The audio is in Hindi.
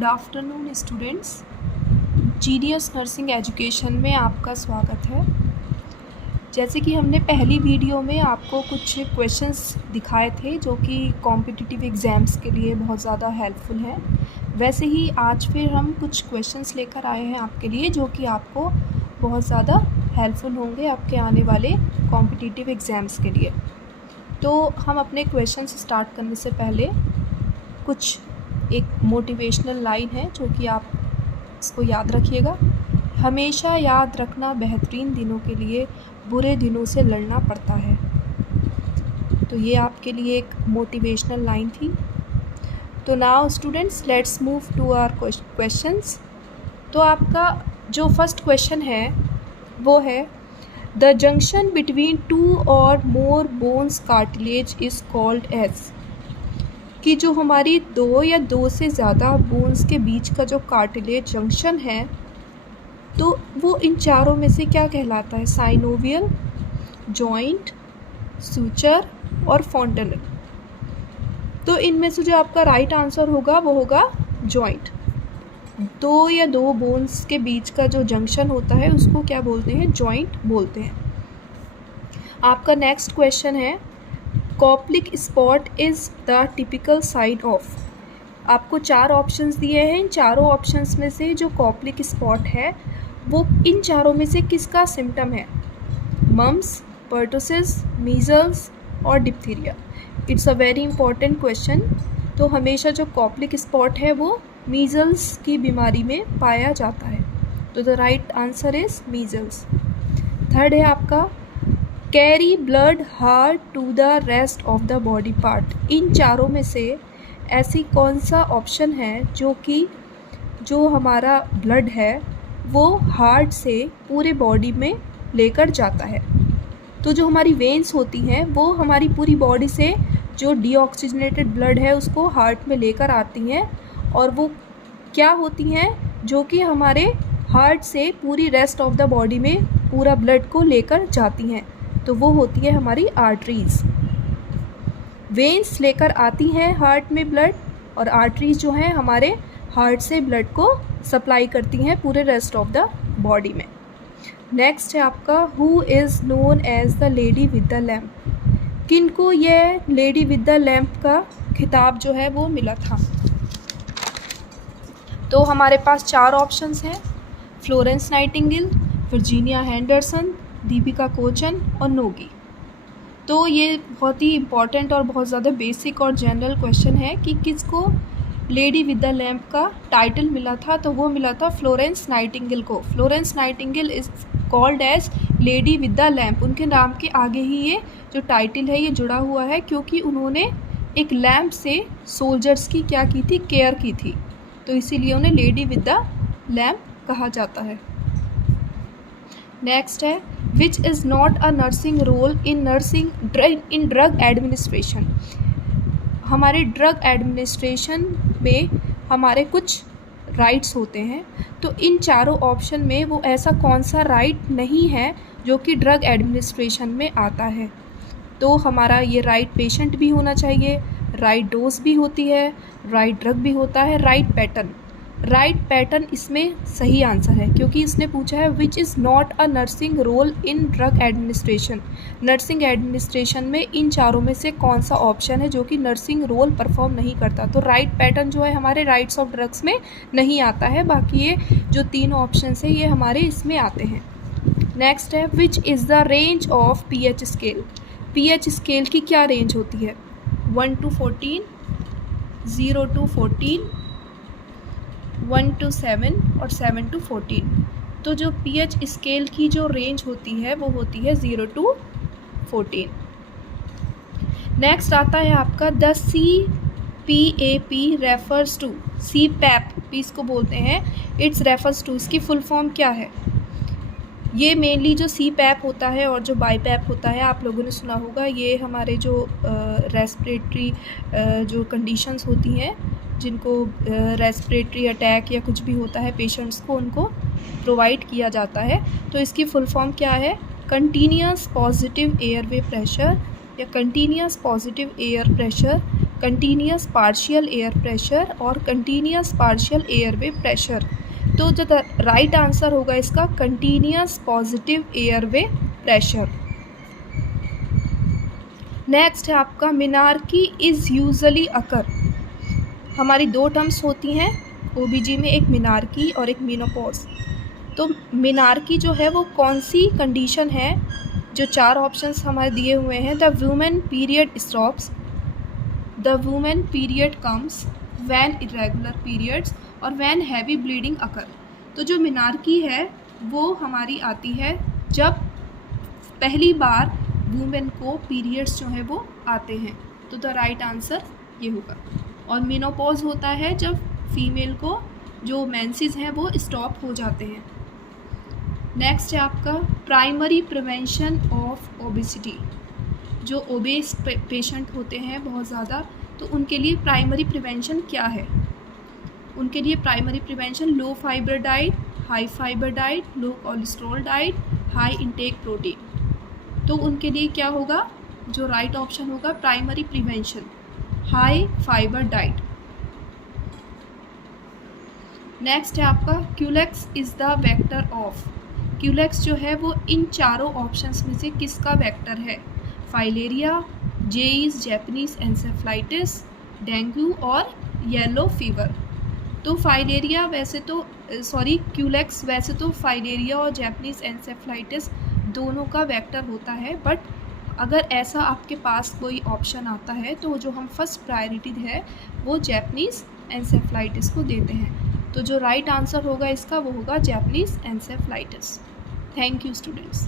Good afternoon students. Genius nursing education में आपका स्वागत है। जैसे कि हमने पहली वीडियो में आपको कुछ क्वेश्चंस दिखाए थे जो कि कॉम्पिटिटिव एग्ज़ाम्स के लिए बहुत ज़्यादा हेल्पफुल हैं, वैसे ही आज फिर हम कुछ क्वेश्चंस लेकर आए हैं आपके लिए जो कि आपको बहुत ज़्यादा हेल्पफुल होंगे आपके आने वाले कॉम्पिटिटिव एग्ज़ाम्स के लिए। तो हम अपने क्वेश्चंस स्टार्ट करने से पहले कुछ एक मोटिवेशनल लाइन है जो कि आप इसको याद रखिएगा। हमेशा याद रखना, बेहतरीन दिनों के लिए बुरे दिनों से लड़ना पड़ता है। तो ये आपके लिए एक मोटिवेशनल लाइन थी। तो now students, let's move to our questions. तो आपका जो फर्स्ट क्वेश्चन है वो है, द जंक्शन बिटवीन टू और more bones cartilage is called as. कि जो हमारी दो या दो से ज़्यादा बोन्स के बीच का जो कार्टिलेज जंक्शन है, तो वो इन चारों में से क्या कहलाता है? साइनोवियल, जॉइंट, सूचर और फॉन्टेनल। तो इनमें से जो आपका राइट आंसर होगा वो होगा जॉइंट। दो या दो बोन्स के बीच का जो जंक्शन होता है उसको क्या बोलते हैं? जॉइंट बोलते हैं। आपका नेक्स्ट क्वेश्चन है, Koplik spot is the typical sign of. आपको चार ऑप्शंस दिए हैं। इन चारों ऑप्शंस में से जो कॉप्लिक स्पॉट है वो इन चारों में से किसका सिम्टम है? मम्स, पर्टोसिस, मीजल्स और diphtheria. It's a very important question. तो हमेशा जो कॉप्लिक स्पॉट है वो मीजल्स की बीमारी में पाया जाता है। तो the right answer is measles. Third है आपका, carry blood heart to the rest of the body part. इन चारों में से ऐसी कौन सा ऑप्शन है जो कि जो हमारा ब्लड है वो हार्ट से पूरे बॉडी में लेकर जाता है? तो जो हमारी वेन्स होती हैं वो हमारी पूरी बॉडी से जो डीऑक्सीजनेटेड ब्लड है उसको हार्ट में लेकर आती हैं, और वो क्या होती हैं जो कि हमारे हार्ट से पूरी रेस्ट ऑफ द बॉडी में पूरा ब्लड को लेकर जाती हैं? तो वो होती है हमारी आर्टरीज़। वेन्स लेकर आती हैं हार्ट में ब्लड, और आर्टरीज़ जो हैं हमारे हार्ट से ब्लड को सप्लाई करती हैं पूरे रेस्ट ऑफ द बॉडी में। नेक्स्ट है आपका, who is known as the lady with the lamp. किनको ये लेडी विद द लैम्प का खिताब जो है वो मिला था? तो हमारे पास चार ऑप्शंस हैं, Florence Nightingale, Virginia Henderson, Deepika कोचन और नोगी। तो ये बहुत ही इम्पॉर्टेंट और बहुत ज़्यादा बेसिक और जनरल क्वेश्चन है कि किसको लेडी विद द लैम्प का टाइटल मिला था? तो वो मिला था फ्लोरेंस नाइटिंगेल को। Florence Nightingale is called as lady with the lamp. उनके नाम के आगे ही ये जो टाइटल है ये जुड़ा हुआ है, क्योंकि उन्होंने एक लैम्प से सोल्जर्स की क्या की थी? केयर की थी। तो इसीलिए उन्हें लेडी विद द लैम्प कहा जाता है। नेक्स्ट है, which is not a nursing role in drug administration. हमारे ड्रग एडमिनिस्ट्रेशन में हमारे कुछ राइट्स होते हैं, तो इन चारों ऑप्शन में वो ऐसा कौन सा राइट नहीं है जो कि ड्रग एडमिनिस्ट्रेशन में आता है? तो हमारा ये राइट पेशेंट भी होना चाहिए, राइट डोज भी होती है, राइट ड्रग भी होता है, राइट पैटर्न। राइट पैटर्न इसमें सही आंसर है, क्योंकि इसने पूछा है which is not a nursing role in drug administration. Nursing administration में इन चारों में से कौन सा ऑप्शन है जो कि नर्सिंग रोल परफॉर्म नहीं करता? तो राइट पैटर्न जो है हमारे राइट्स ऑफ ड्रग्स में नहीं आता है। बाकी ये जो तीन ऑप्शन है ये हमारे इसमें आते हैं। नेक्स्ट है, which is the range of pH scale. PH scale की क्या रेंज होती है? 1 to 14, 0 to 14, 1 to 7 और 7 to 14। तो जो पीएच स्केल की जो रेंज होती है वो होती है 0 to 14। नेक्स्ट आता है आपका, the CPAP refers to. CPAP इसको बोलते हैं, इट्स रेफर्स टू, इसकी फुल फॉर्म क्या है? ये मेनली जो CPAP होता है और जो BiPAP होता है आप लोगों ने सुना होगा, ये हमारे जो रेस्पिरेटरी जो कंडीशंस होती हैं, जिनको रेस्पिरेटरी अटैक या कुछ भी होता है पेशेंट्स को, उनको प्रोवाइड किया जाता है। तो इसकी फुल फॉर्म क्या है? कंटिन्यूस पॉजिटिव एयरवे प्रेशर या continuous positive air pressure continuous partial air pressure और कंटीन्यूअस पार्शियल एयरवे प्रेशर। तो जो राइट आंसर होगा इसका continuous positive airway pressure. Next है आपका मिनार्की इज़ यूजुअली अकर। हमारी दो टर्म्स होती हैं ओबीजी में, एक मिनार्की और एक मेनोपॉज। तो मिनार्की जो है वो कौन सी कंडीशन है, जो चार ऑप्शंस हमारे दिए हुए हैं, the women period stops, the women period comes, when irregular periods और वैन हैवी ब्लीडिंग अकर। तो जो मिनार्की है वो हमारी आती है जब पहली बार वुमेन को पीरियड्स जो है वो आते हैं, तो द राइट आंसर ये होगा। और मेनोपॉज होता है जब फीमेल को जो मेंसेस हैं वो स्टॉप हो जाते हैं। नेक्स्ट है आपका प्राइमरी प्रिवेंशन ऑफ ओबेसिटी। जो ओबेस पेशेंट होते हैं बहुत ज़्यादा, तो उनके लिए प्राइमरी प्रिवेंशन क्या है? उनके लिए primary prevention low fibre diet, high fibre diet, low cholesterol diet, high intake protein. तो उनके लिए क्या होगा? जो राइट ऑप्शन होगा primary prevention, high fibre diet. Next है आपका Culex is the vector of. Culex जो है वो इन चारों ऑप्शंस में से किसका वेक्टर है? फाइलेरिया, जेईज जैपनीज एन्सेफ्लाइटिस, डेंगू और येलो फीवर। तो फाइलेरिया वैसे तो क्यूलेक्स वैसे तो फाइलेरिया और जैपनीज एन्सेफ्लाइटिस दोनों का वेक्टर होता है, बट अगर ऐसा आपके पास कोई ऑप्शन आता है तो जो हम फर्स्ट प्रायोरिटी है वो जैपनीज एन्सेफ्लाइटिस को देते हैं। तो जो राइट आंसर होगा इसका वो होगा Japanese encephalitis. Thank you students.